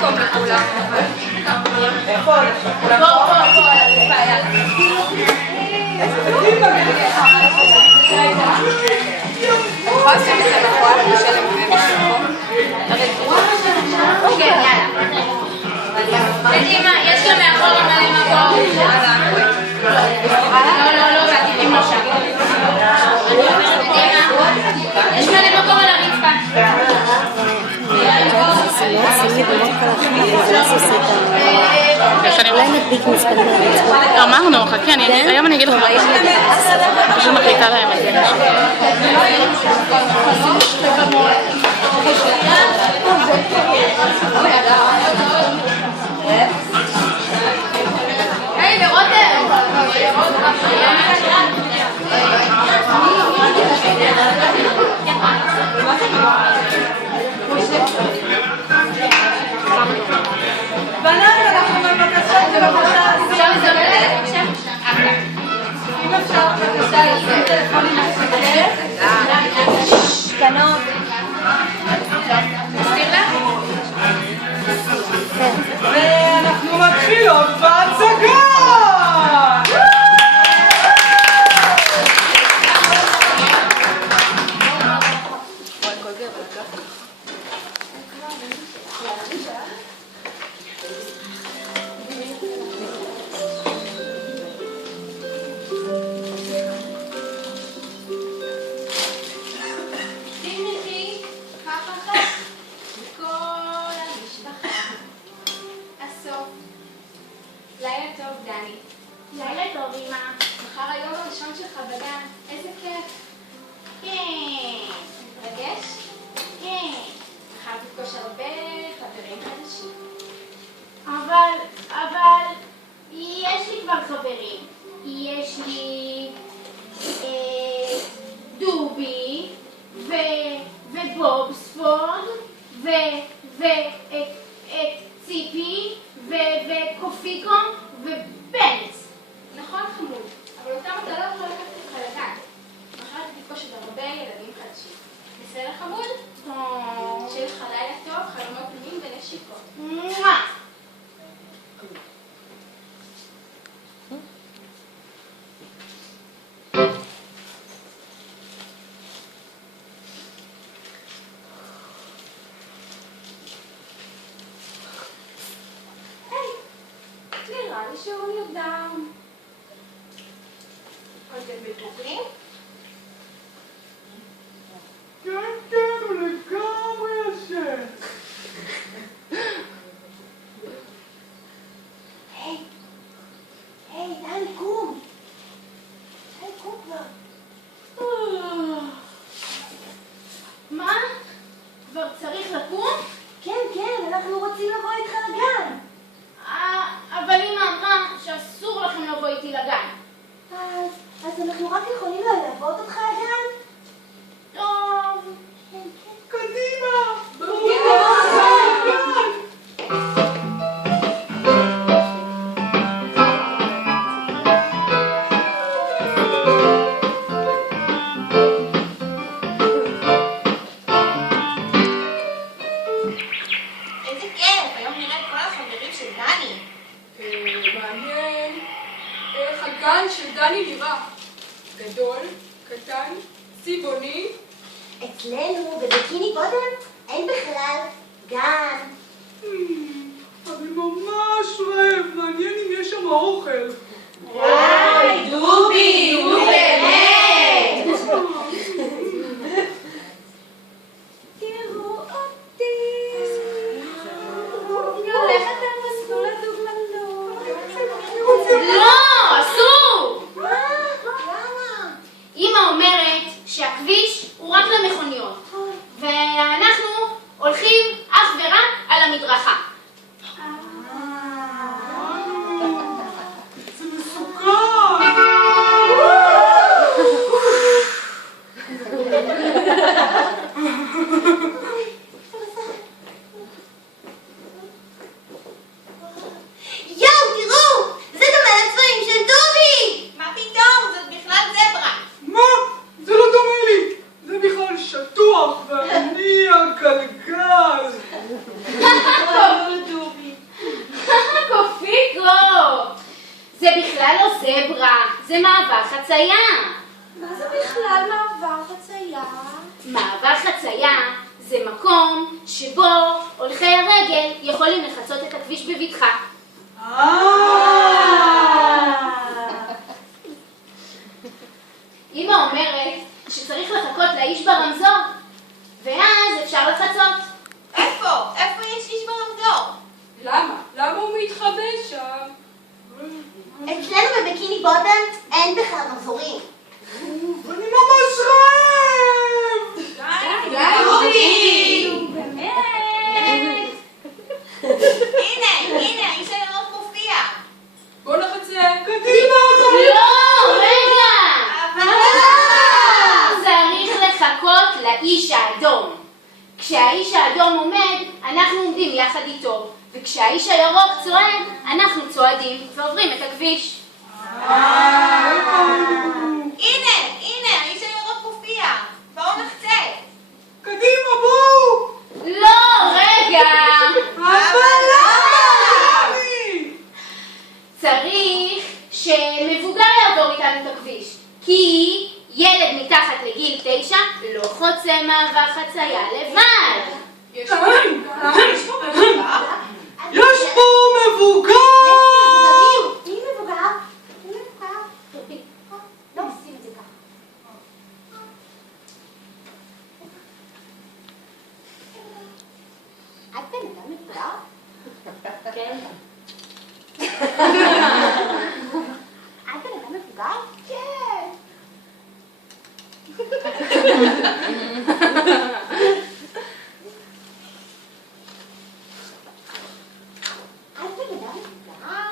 מקום לכולם. איפה? פה, יאללה. יכולה לשים את זה בחורה ולשלם במשהו? כן, יאללה. קדימה, יש גם מאחור מלא מקום. לא, והטיפים לא שם. קדימה, יש מלא מקום על הרצפה. אמרנו, חכי, היום אני אגיד לך מה אני פשוט מקליטה להם את זה. היי, ורותם! בנות, אנחנו בבקשה, אפשר לזמן? אם אפשר בבקשה לשים טלפונים לסדר. בנות. תסביר לך? ואנחנו מתחילות בהצגה! לילה טוב, דני. לילה טוב, אמא. מחר היום הראשון שלך בגן. איזה כיף. כן. מתרגש? כן. מחר תפגוש הרבה חברים חדשים. אבל... יש לי כבר חברים. יש לי... דובי, ובובספורד, ציפי, וקופיקו, ובנץ. נכון, חמוד. אבל אותם אתה לא יכול לקחת איתך לגן. מחר תפגוש עוד הרבה ילדים חדשים. בסדר, חמוד? שיהיה לך לילה טוב, חלומות פנימיים ונשיקות. נראה לי שהוא נרדם. אתם בטוחים? כן, הוא לגמרי ישן. היי, דני, קום. קום כבר. מה? כבר צריך לקום? כן, אנחנו רוצים לבוא איתך לגן. אבל אמא אמרה שאסור לכם לבוא איתי לגן. אז אנחנו רק יכולים ללוות אותך לגן? טוב. קדימה! איזה כיף, היום נראה את כל החברים של דני. מעניין איך הגן של דני נראה. גדול, קטן, צבעוני. אצלנו בביקיני בוטום אין בכלל גן. אני ממש רעב, מעניין אם יש שם אוכל. וואי, דובי, נו באמת! תראו אותי. הולכת למסלול הדוגמנות. לא, אסור! למה? אמא אומרת שהכביש הוא רק למכוניות. ואנחנו הולכים אך ורק על זברה, זה מעבר חצייה. מה זה בכלל מעבר חצייה? מעבר חצייה זה מקום שבו הולכי הרגל יכולים לחצות את הכביש בבטחה. אמא אומרת שצריך לחכות לאיש ברמזור, ואז אפשר לחצות. איפה? איפה יש איש ברמזור? למה? למה הוא מתחבא שם? אצלנו בביקיני בוטום אין בכלל רמזורים. אני ממש רעב! הנה, האיש הירוק מופיע. בוא נחצה. קדימה! לא, רגע! צריך לחכות לאיש האדום. כשהאיש האדום עומד, אנחנו עומדים יחד איתו. וכשהאיש הירוק צועד, אנחנו צועדים ועוברים את הכביש. הנה, האיש הירוק מופיע. בואו נחצה. קדימה, בואו! לא, רגע! אבל למה? צריך שמבוגר יעבור איתנו את הכביש. כי ילד מתחת לגיל 9 לא חוצה מעבר חצייה לבד. יש יש פה מבוגר! מי מבוגר? לא עושים את זה ככה. את בן אדם מבוגר? כן. את בן אדם מבוגר? כן. את בן אדם מבוגר? כן.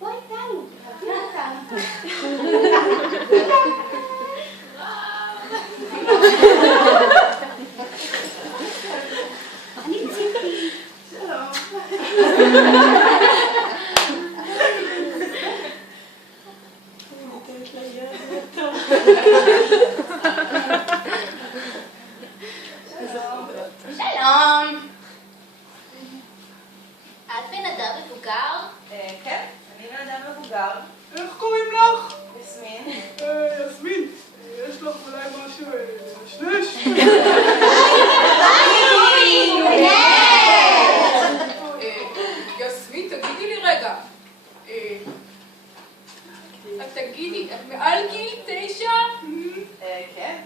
בואי איתנו, תביא אותנו. אני ציפי. שלום. את בן אדם מבוגר? כן, אני בן אדם מבוגר. איך קוראים לך? יסמין. יסמין, יש לך אולי משהו לשנש? יסמין, תגידי לי רגע. תגידי, את מעל גיל 9? כן.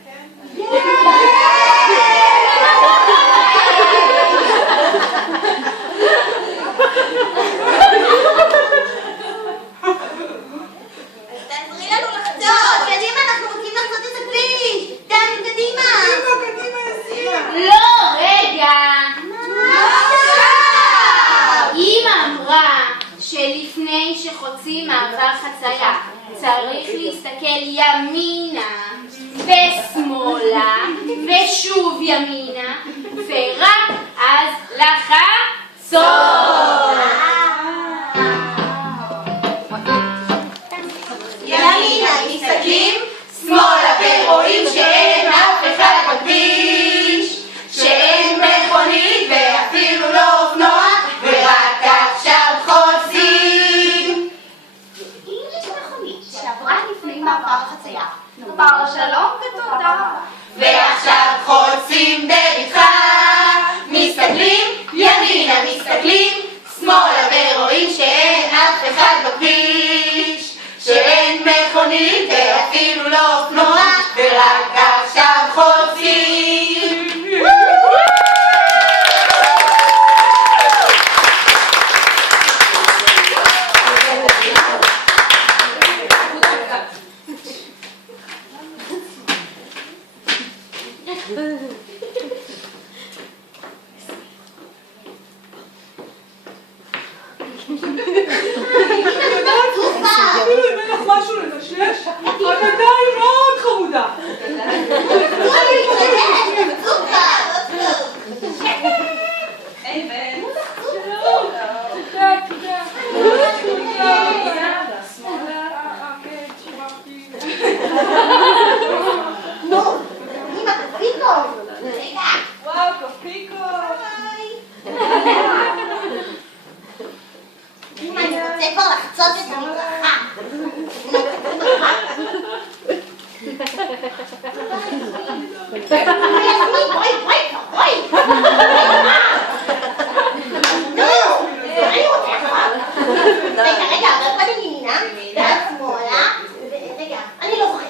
אז תעזרי לנו לחצות. קדימה, אנחנו רוצים לחצות את הכביש. דני, קדימה. קדימה, יסמין! לא, רגע. אמא אמרה שלפני שחוצים מעבר חצייה צריך להסתכל ימינה ושמאלה ושוב ימינה ורק אז לחצות. ימינה מסתכלים, שמאלה ורואים שאין אף אחד בכביש, שאין מכונית ואפילו לא אופנוע, ורק עכשיו חוצים. אם יש מכונית שעברה לפני מעבר חצייה, נאמר שלום ותודה. ועכשיו חוצים בבטחה, מסתכלים, ימינה מסתכלים, שמאלה ורואים שאין אף אחד בכביש, שאין מכונית ואפילו לא אופנוע, ורק עכשיו חוצים. אפילו אם אין לך משהו לנשנש, את עדיין מאוד חמודה. אמא, קפיקו. וואו, קפיקו. אמא, אני רוצה כבר לחצות את המדרכה. יסמין, בואי. נו, אני רוצה עכשיו. רגע, אבל קודם ימינה, ואז שמאלה, רגע, אני לא זוכרת.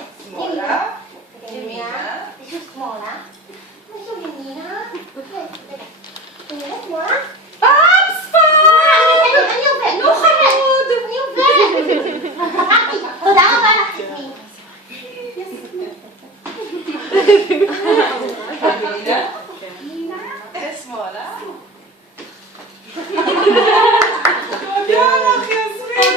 ימינה, ושוב שמאלה, ושוב ימינה, רגע, שמאלה. אני עובד, נו חמוד, אני עובד. תודה רבה לך, יסמין. שמאלה. תודה לך, יסמין.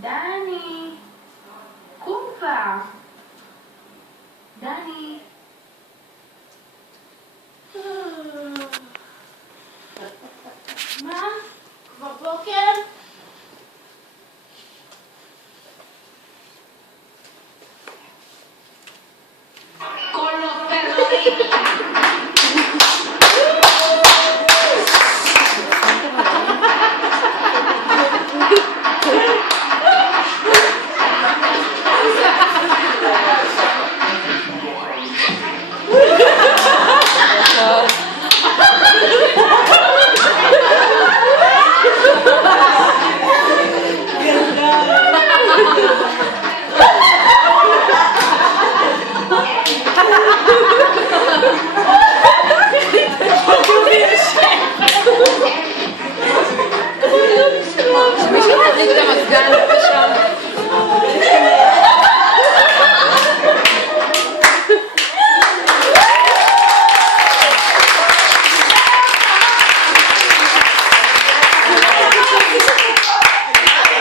דני, קום כבר. דני. מה? כבר בוקר? שמישהו תדליק את המזגן שם.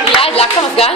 ליאת, הדלקת המזגן?